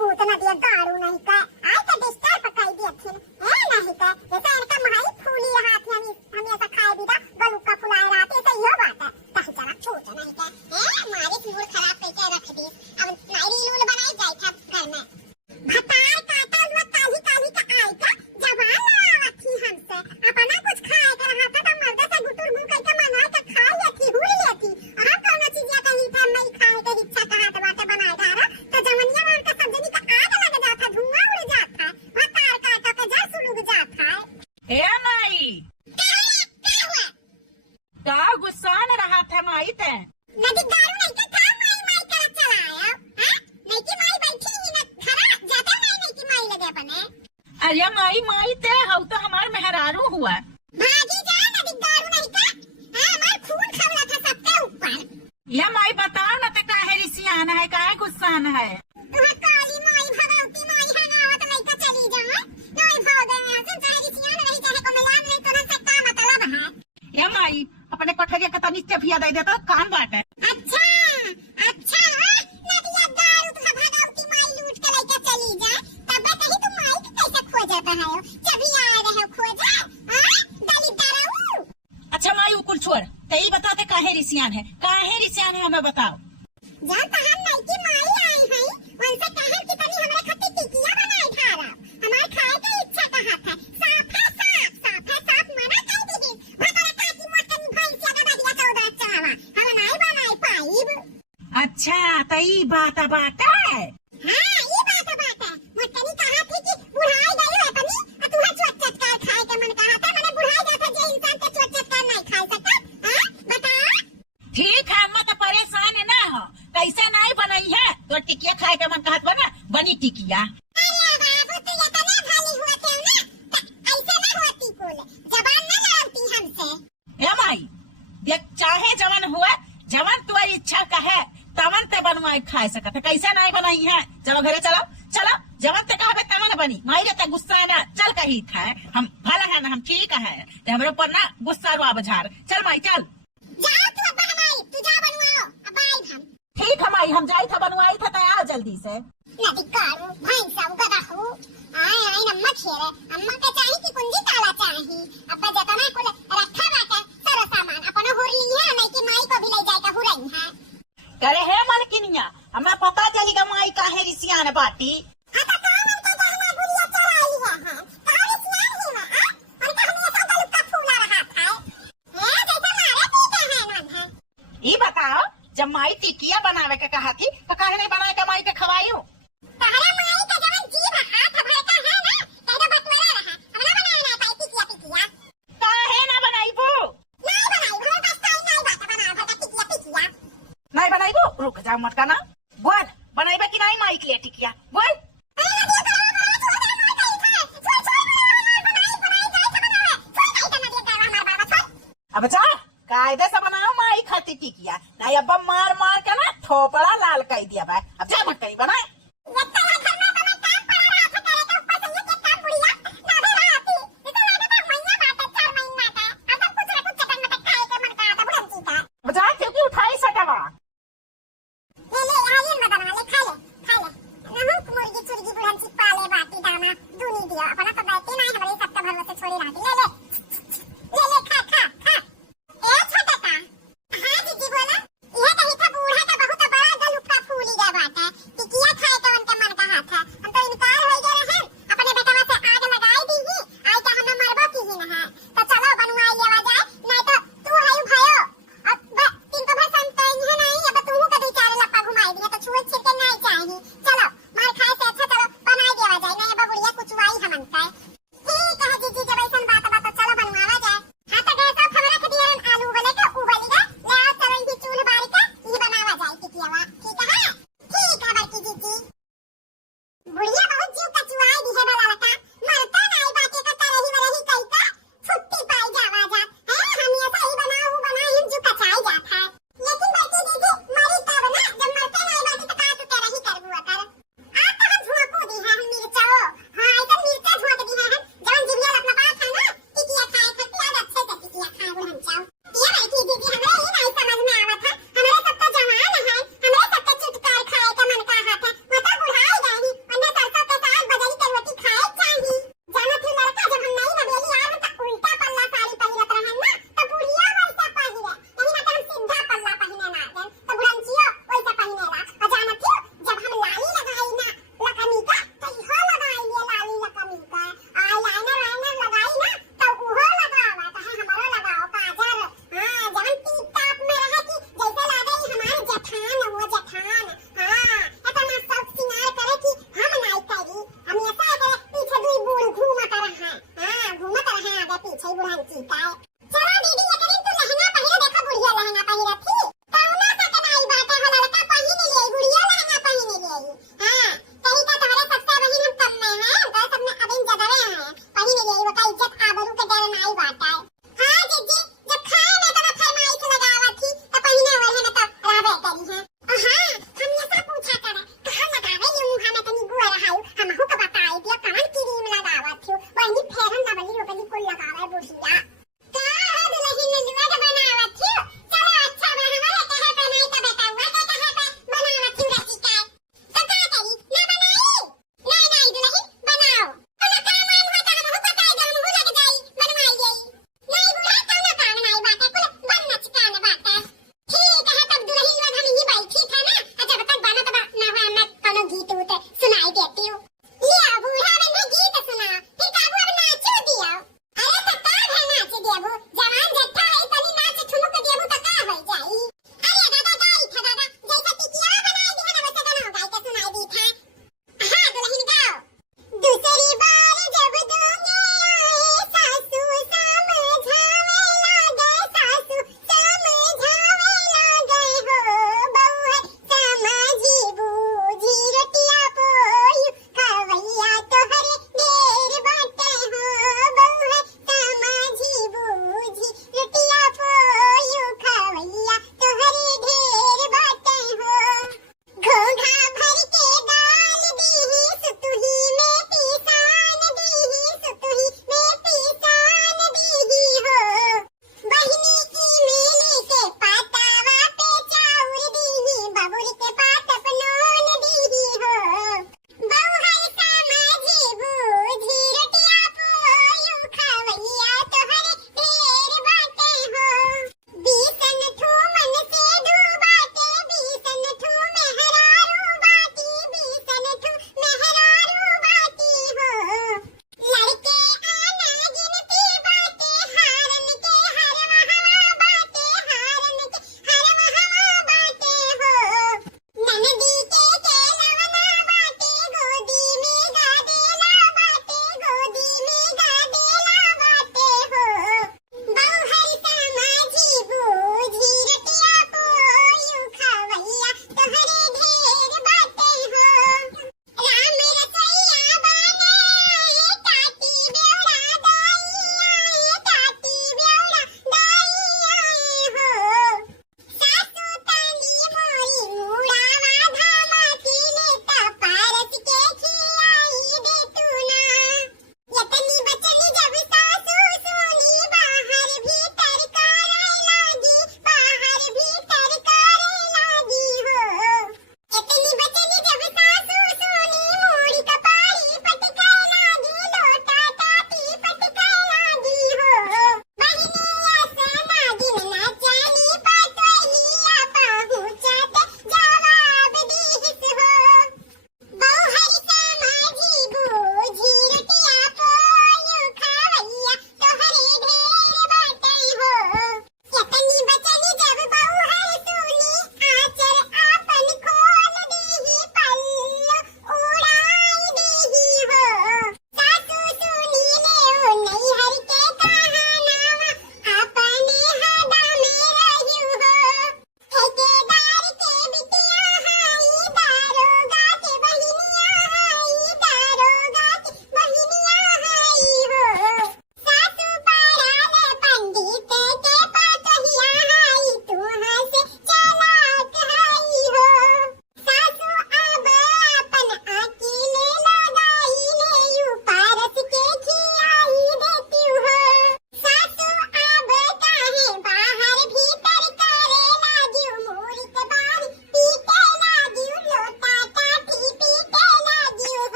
पूतना दिया गाड़ू नहीं का के डिस्टर पकाई दी थी ए नहीं का जैसे इनका माई फूली रहा थी हम ऐसा खाए बिदा गलुक्का फुलाए रहा थे ऐसा यो बात है कहीं चला छोड़ नहीं का ए मारे मूड खराब करके रख दी अब नाइरी लूल बनाई जाए था घर में भतार काटा हुआ काली काली का आई का जवान लड़ावा थी हमसे अपना कुछ खाए कर रहा था तो मर्द से गुटुर मुंह करके मना के खा लिया थी हुई लिया थी और हम कौन चीज या कहीं पर नहीं खाए के इच्छा का हाथ बाटे बनाए धारा तो जवनिया में उनका सब्जी का आग लग जाता धुआं उड़ जाता भतार काटा के जड़ सुलग जाता है ए माई का गुस्सा न रहा था माई ते नदी दारू नहीं के था माई माई कर चला आया हां नहीं की माई बैठी ही न खरा जाता नहीं की माई लगे अपने अरे माई माई ते हव तो हमार मेहरारू हुआ भागी जा नदी दारू नहीं का हां हमार खून खवला था सबके ऊपर ये माई बताओ न ते काहे रिसियान है काहे गुस्सान है तुहा काली माई भगवती माई है ना आवत नहीं का चली जाए नहीं भागे में हसन चाहे रिसियान नहीं चाहे को मिलान नहीं तो न का मतलब है ये माई अपने कोठरिया के तनी चफिया दे देता काम बाटे अच्छा अच्छा नदिया दारू तुहा भगवती माई लूट के लेके चली जाए तब कहीं तुम माई के कैसे खो जाता है जब आ रहे हो खो जा हां दलित दारू अच्छा माई उकुल छोड़ ते ही बताते काहे रिसियान है हमें बताओ जब हम नहीं की माई आई है उनसे कहे कि तनी हमरे खातिर टिकिया बनाए धारा हमार खाए के इच्छा कहा था साफ मना कर दी भतरा काकी मोटन भैंसिया का बदिया 14 चावा हम नहीं बनाए पाइब अच्छा तई बात बाटे हां ये बात है मोटनी कहा थी कि बुढ़ाई गई है पनी तू चोट चटकार खाए के मन कहा था मैंने बुढ़ाई जाता जे इंसान के चोट चटकार नहीं खा सकता हां बता ठीक है मत परेशान ना हो कैसे नहीं बनाई है तो टिकिया खाए के मन कहत बना बनी टिकिया अरे बाबू तू ये तो ना भाली हुआ थे ना ऐसे ना होती कुल जबान ना लड़ती हमसे ए माई देख चाहे जवन हुआ जवन तुम्हारी इच्छा का है तवन ते बनवाई खाए सकत है कैसे नहीं बनाई है चलो घरे चलो चलो जवन ते कहबे तवन बनी माई रे ते गुस्सा ना चल कही था हम भला है ना हम ठीक है ते हमरे ऊपर ना गुस्सा रुआ बजार चल माई चल जाओ तू अब्बा हमारी तू जा बनवाओ अब आई हम ठीक है माई हम जाई था बनवाई था तैयार जल्दी से नदी कारू भैंसा गदा हो आए आए नम्मा खेरे अम्मा के चाही कि कुंजी ताला चाही अब्बा जतना कुल रखा बाटे सारा सामान अपन हो रही है नहीं कि माई को भी ले जाए का हो रही है करे है मालकिनिया हमें पता चलेगा माई काहे रिसियान बाटी आता काम हमके जहना गुड़िया चढ़ाई है हां काहे सियान ही में और का हमें ऐसा गलुक्का फूला रहा था है जैसे मारे पीते हैं मन है ई बताओ जब माई टिकिया बनावे के कहा थी तो काहे नहीं बनाए के माई के खवाई तारा माई का जवन जीव हाथ भर का है ना तेरा बटवारा रहा हमरा बनाना पाई टिकिया काहे ना बनाईबो नहीं बनाई भर का स्टाइल नहीं बात बना भर का टिकिया नहीं बनाईबो रुक जाओ मत करना बोल बनाईबे कि नहीं माई के लिए टिकिया बोल अब जा कायदे से बनाओ माई खाती टिकिया नहीं अब मार मार के ना थोपड़ा लाल कर दिया भाई अब जा मत कहीं बनाए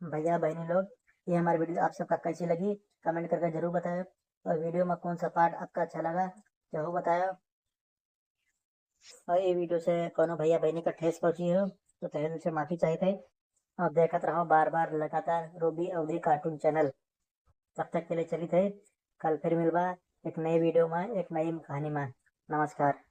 भैया बहनी लोग, ये हमारी वीडियो आप सबका कैसी लगी कमेंट करके जरूर बताएं। और वीडियो में कौन सा पार्ट आपका अच्छा लगा जरूर बताएं। और ये वीडियो से कोनो भैया बहनी का ठेस पहुंची हो तो तहे दिल से माफी चाहते हैं। और देखते रहो बार बार लगातार रूबी अवधि कार्टून चैनल। तब तक के लिए चली थे, कल फिर मिलवा एक नई वीडियो में एक नई कहानी में। नमस्कार।